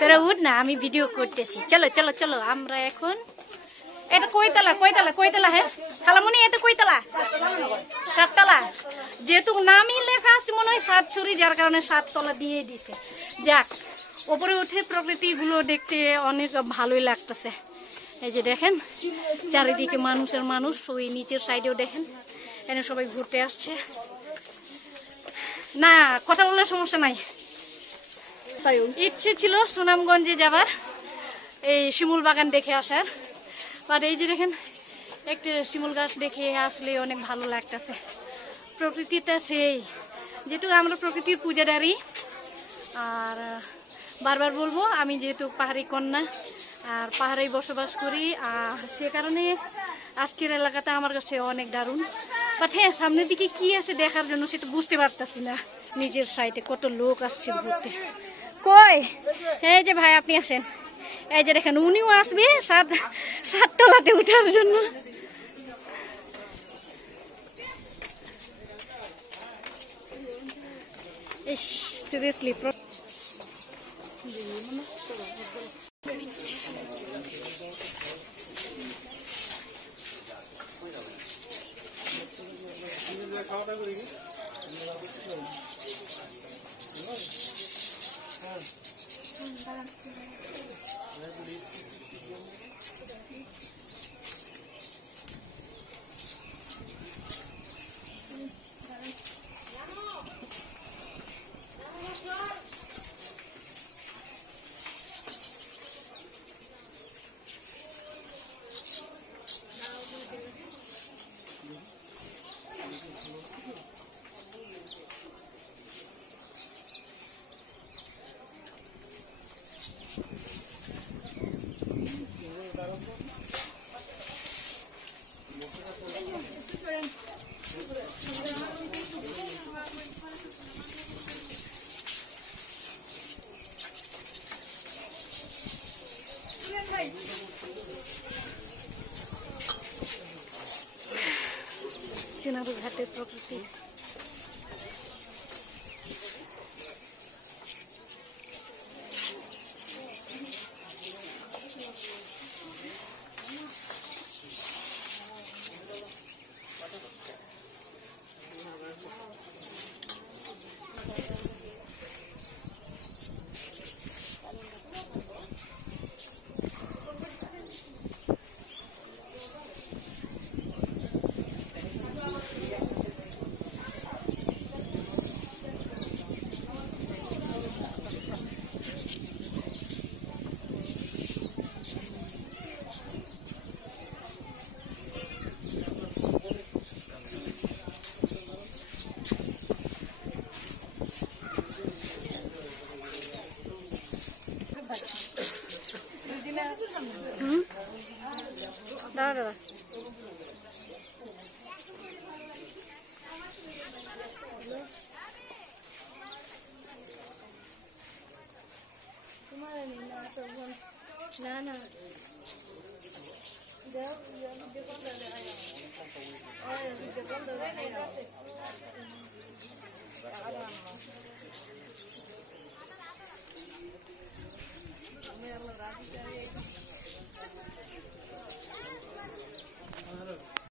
তোরা উঠ না, আমি ভিডিও করতেছি। চলো চলো চলো, আমরা এখন এটা কয়তলা কয়তলা কয়তলা? হ্যাঁ খালামণি, এটা কয়তলা? 7 তলা। যেহেতু নামই লেখা আছে মনে হয় 7 ছড়ি, যার কারণে 7 তলা দিয়ে দিছে। যাক, ওপরে উঠে প্রকৃতি গুলো দেখতে অনেক ভালোই লাগতেছে। এই যে দেখেন চারিদিকে মানুষের মানুষ, ওই নিচের সাইডেও দেখেন এখানে সবাই ঘুরতে আসছে। না, কথা বলার সমস্যা নাই। ইচ্ছে ছিল সুনামগঞ্জে যাবার, এই শিমুল বাগান দেখে আসার, বাট এই যে দেখেন একটা শিমুল গাছ দেখে আসলে অনেক ভালো লাগতেছে। প্রকৃতিটা সেই, যেহেতু আমরা প্রকৃতির পূজাদারি, আর বারবার বলবো আমি যেহেতু পাহাড়ি কন্যা আর পাহাড়েই বসবাস করি, সে কারণে আজকের এলাকাটা আমার কাছে অনেক দারুণ। বাট হ্যাঁ, সামনের দিকে কি আছে দেখার জন্য সেটা বুঝতে পারতেছি না। নিজের সাইডে কত লোক আসছে ঘুরতে। কই এই যে ভাই আপনি আসেন, এই যে দেখেন উনিও আসবে 7 তলাতে উঠার জন্য। সিরিয়াসলি চেনাব ঘাটের প্রকৃতি। দাঁড়া দাঁড়া, না না